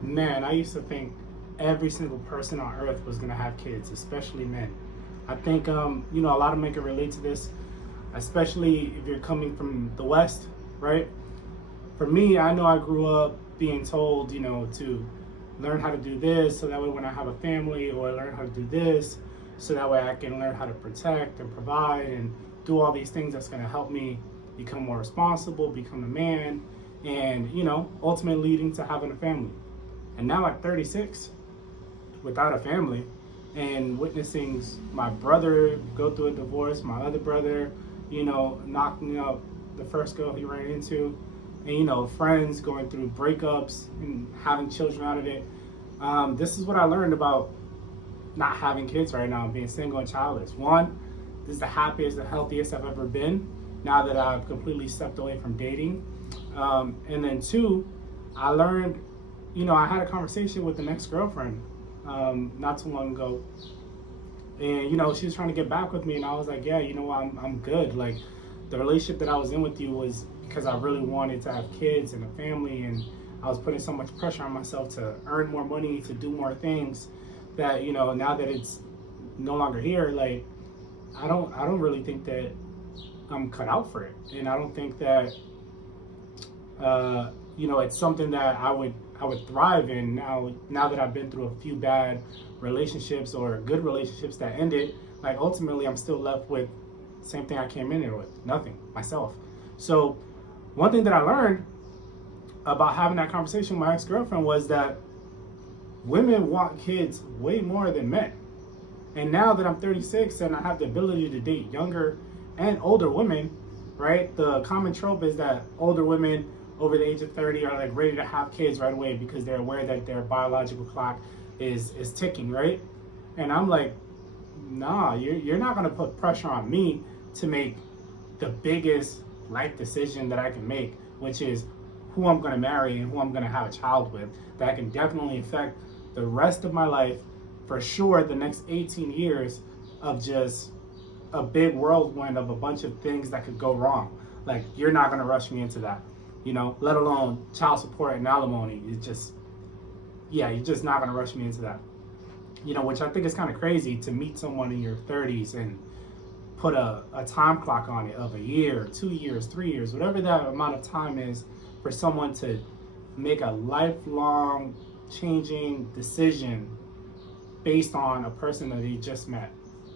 Man, I used to think every single person on earth was gonna have kids, especially men. I think a lot of men can relate to this, especially if you're coming from the West, right? For me, I know I grew up being told, to learn how to do this so that way when I have a family, or learn how to do this so that way I can learn how to protect and provide and do all these things that's going to help me become more responsible, become a man, and, ultimately leading to having a family. And now at 36, without a family, and witnessing my brother go through a divorce, my other brother, knocking up the first girl he ran into, and friends going through breakups and having children out of it. This is what I learned about not having kids right now, being single and childless. One, this is the happiest and healthiest I've ever been now that I've completely stepped away from dating. And then two, I learned, I had a conversation with an ex-girlfriend not too long ago, and she was trying to get back with me, and I was like, yeah, I'm good. Like, the relationship that I was in with you was because I really wanted to have kids and a family, and I was putting so much pressure on myself to earn more money, to do more things, that now that it's no longer here, like, I don't really think that I'm cut out for it, and I don't think that it's something that I would thrive in now that I've been through a few bad relationships or good relationships that ended. Like, ultimately, I'm still left with the same thing I came in here with, nothing, myself. So one thing that I learned about having that conversation with my ex-girlfriend was that women want kids way more than men. And now that I'm 36 and I have the ability to date younger and older women, right? The common trope is that older women over the age of 30 are like ready to have kids right away because they're aware that their biological clock is ticking, right? And I'm like, nah, you're not gonna put pressure on me to make the biggest life decision that I can make, which is who I'm gonna marry and who I'm gonna have a child with, that can definitely affect the rest of my life, for sure the next 18 years of just a big whirlwind of a bunch of things that could go wrong. Like, you're not gonna rush me into that, let alone child support and alimony. You're just not gonna rush me into that. Which I think is kind of crazy to meet someone in your 30s and put a time clock on it of a year, 2 years, 3 years, whatever that amount of time is for someone to make a lifelong changing decision based on a person that they just met,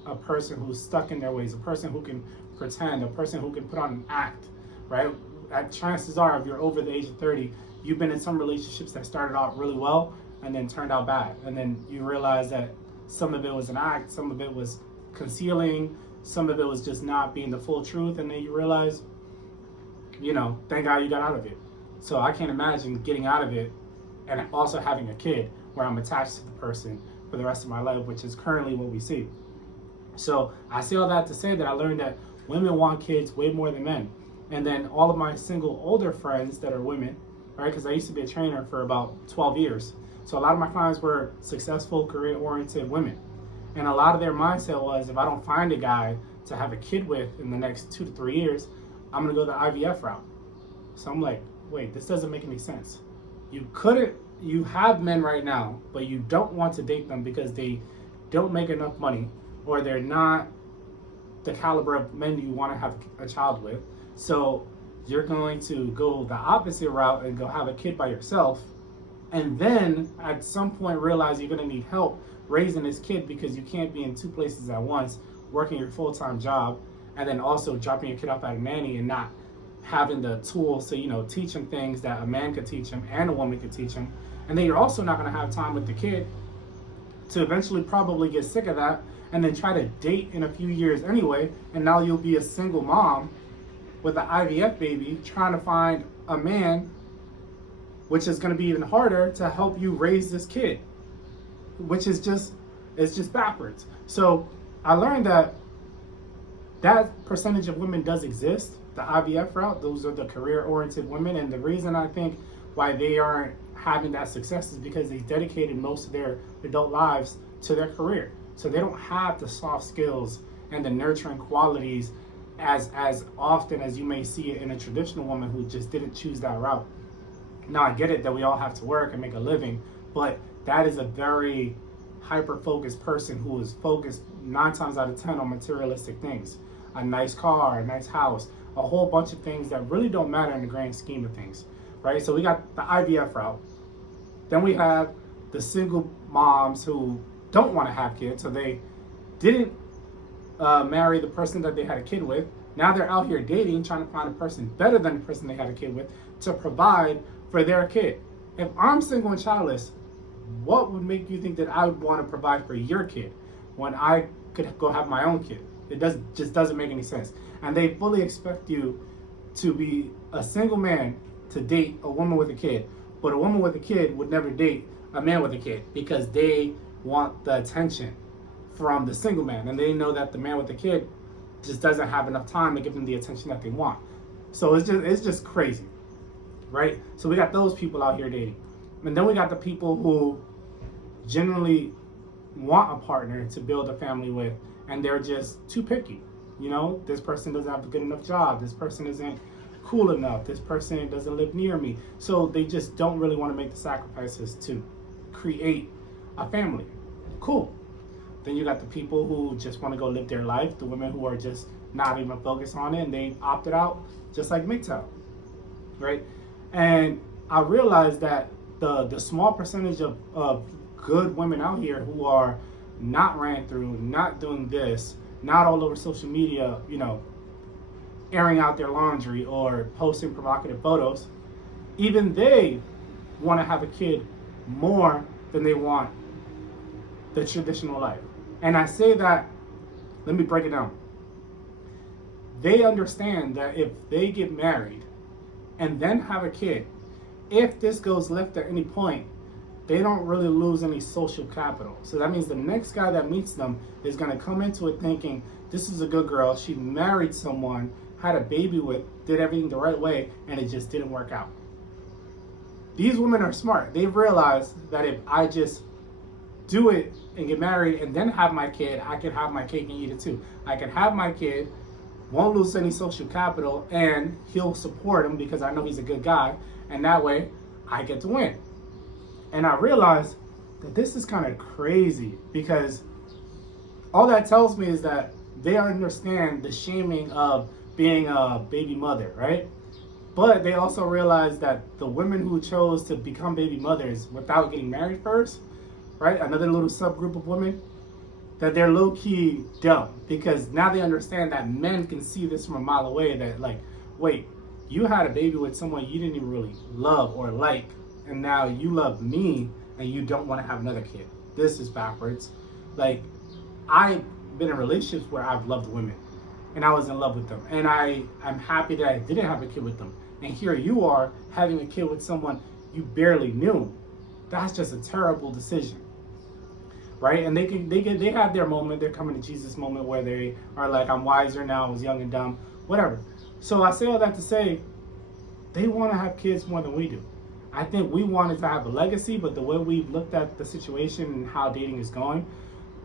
a person who's stuck in their ways, a person who can pretend, a person who can put on an act, right? Chances are, if you're over the age of 30, you've been in some relationships that started out really well and then turned out bad. And then you realize that some of it was an act, some of it was concealing, some of it was just not being the full truth. And then you realize, thank God you got out of it. So I can't imagine getting out of it and also having a kid where I'm attached to the person for the rest of my life, which is currently what we see. So I say all that to say that I learned that women want kids way more than men. And then all of my single older friends that are women, right? Because I used to be a trainer for about 12 years. So a lot of my clients were successful, career-oriented women. And a lot of their mindset was, if I don't find a guy to have a kid with in the next 2 to 3 years, I'm gonna go the IVF route. So I'm like, wait, this doesn't make any sense. You have men right now, but you don't want to date them because they don't make enough money, or they're not the caliber of men you want to have a child with. So you're going to go the opposite route and go have a kid by yourself, and then at some point realize you're going to need help raising this kid because you can't be in two places at once, working your full-time job and then also dropping your kid off at a nanny and not having the tools to teach him things that a man could teach him and a woman could teach him. And then you're also not going to have time with the kid to eventually probably get sick of that and then try to date in a few years anyway, and now you'll be a single mom with an IVF baby trying to find a man, which is going to be even harder to help you raise this kid, which is just backwards. So I learned that percentage of women does exist, the IVF route. Those are the career-oriented women, and the reason I think why they aren't having that success is because they dedicated most of their adult lives to their career. So they don't have the soft skills and the nurturing qualities as often as you may see it in a traditional woman who just didn't choose that route. Now I get it that we all have to work and make a living, but that is a very hyper-focused person who is focused 9 times out of 10 on materialistic things. A nice car, a nice house, a whole bunch of things that really don't matter in the grand scheme of things, right? So we got the IVF route. Then we have the single moms who don't want to have kids, so they didn't marry the person that they had a kid with. Now they're out here dating, trying to find a person better than the person they had a kid with to provide for their kid. If I'm single and childless, what would make you think that I would want to provide for your kid when I could go have my own kid? It just doesn't make any sense. And they fully expect you to be a single man to date a woman with a kid, but a woman with a kid would never date a man with a kid because they want the attention from the single man, and they know that the man with the kid just doesn't have enough time to give them the attention that they want. So it's just crazy, right? So we got those people out here dating, and then we got the people who generally want a partner to build a family with, and they're just too picky. You know, this person doesn't have a good enough job, this person isn't cool enough, this person doesn't live near me, so they just don't really want to make the sacrifices to create a family. Cool. Then you got the people who just want to go live their life, the women who are just not even focused on it, and they opted out, just like MGTOW, right? And I realized that the small percentage of good women out here who are not ran through, not doing this, not all over social media, you know, airing out their laundry or posting provocative photos, even they want to have a kid more than they want the traditional life. And I say that, let me break it down. They understand that if they get married and then have a kid, if this goes left at any point, they don't really lose any social capital. So that means the next guy that meets them is going to come into it thinking, this is a good girl, she married someone, had a baby with, did everything the right way, and it just didn't work out. These women are smart. They've realized that if I just do it and get married and then have my kid, I can have my cake and eat it too. I can have my kid, won't lose any social capital, and he'll support him because I know he's a good guy, and that way I get to win. And I realized that this is kind of crazy because all that tells me is that they understand the shaming of being a baby mother, right? But they also realize that the women who chose to become baby mothers without getting married first, right? Another little subgroup of women, that they're low-key dumb because now they understand that men can see this from a mile away that like, wait, you had a baby with someone you didn't even really love or like, and now you love me and you don't want to have another kid. This is backwards. Like, I've been in relationships where I've loved women and I was in love with them, and I'm happy that I didn't have a kid with them. And here you are having a kid with someone you barely knew. That's just a terrible decision, right? And they have their moment, their coming to Jesus moment where they are like, I'm wiser now, I was young and dumb, whatever. So I say all that to say, they want to have kids more than we do. I think we wanted to have a legacy, but the way we've looked at the situation and how dating is going,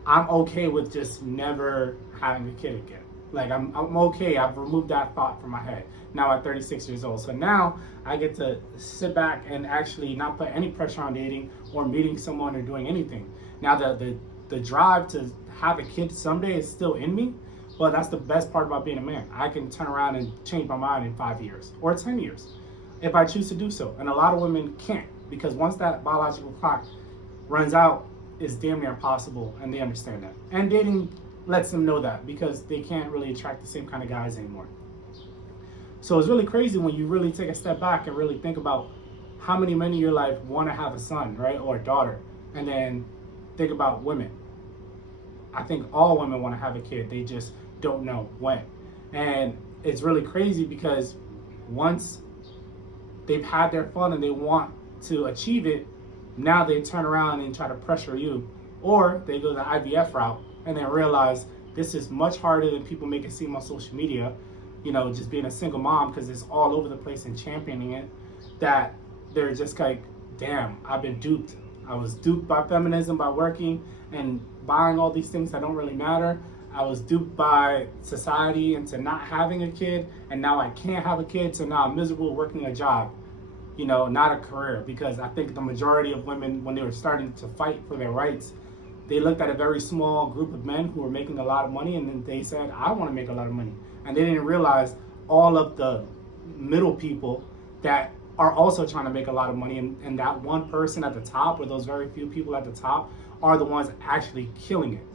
I'm okay with just never having a kid again. Like, I'm okay. I've removed that thought from my head. Now at 36 years old. So now I get to sit back and actually not put any pressure on dating or meeting someone or doing anything. Now the drive to have a kid someday is still in me, but that's the best part about being a man. I can turn around and change my mind in 5 years or 10 years if I choose to do so. And a lot of women can't, because once that biological clock runs out, it's damn near impossible, and they understand that. And dating lets them know that because they can't really attract the same kind of guys anymore. So it's really crazy when you really take a step back and really think about how many men in your life want to have a son, right, or a daughter, and then think about women. I think all women want to have a kid, they just don't know when. And it's really crazy because once they've had their fun and they want to achieve it, now they turn around and try to pressure you, or they go the IVF route and then realize this is much harder than people make it seem on social media, you know, just being a single mom, because it's all over the place and championing it, that they're just like, damn, I've been duped. I was duped by feminism, by working and buying all these things that don't really matter. I was duped by society into not having a kid, and now I can't have a kid, so now I'm miserable working a job. not a career. Because I think the majority of women, when they were starting to fight for their rights, they looked at a very small group of men who were making a lot of money, and then they said, I want to make a lot of money. And they didn't realize all of the middle people that are also trying to make a lot of money, and that one person at the top, or those very few people at the top, are the ones actually killing it.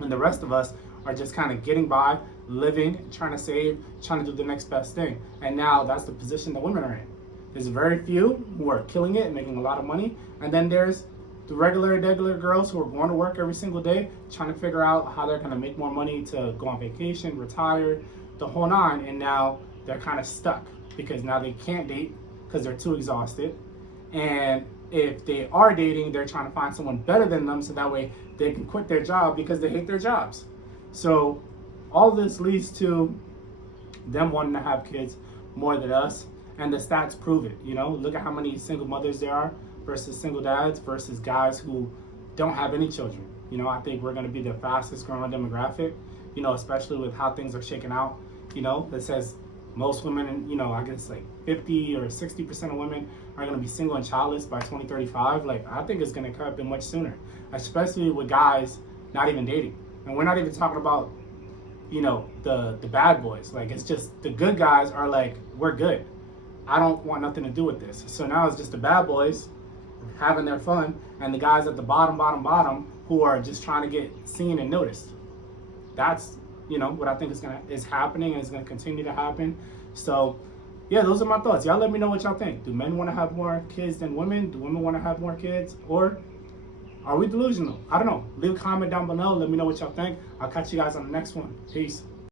And the rest of us are just kind of getting by, living, trying to save, trying to do the next best thing. And now that's the position that women are in. There's very few who are killing it and making a lot of money, and then there's the regular girls who are going to work every single day, trying to figure out how they're going to make more money to go on vacation, retire, the whole nine. And now they're kind of stuck because now they can't date because they're too exhausted. And if they are dating, they're trying to find someone better than them so that way they can quit their job because they hate their jobs. So all this leads to them wanting to have kids more than us. And the stats prove it. Look at how many single mothers there are versus single dads versus guys who don't have any children. I think we're going to be the fastest growing demographic, especially with how things are shaking out. It says most women, I guess like 50 or 60% of women are going to be single and childless by 2035. Like, I think it's going to happen much sooner, especially with guys not even dating. And we're not even talking about, the bad boys. Like, it's just the good guys are like, we're good. I don't want nothing to do with this. So now it's just the bad boys having their fun, and the guys at the bottom who are just trying to get seen and noticed. That's what I think is happening, and is gonna continue to happen. So yeah, those are my thoughts. Y'all let me know what y'all think. Do men want to have more kids than women? Do women want to have more kids? Or are we delusional? I don't know. Leave a comment down below. Let me know what y'all think. I'll catch you guys on the next one. Peace.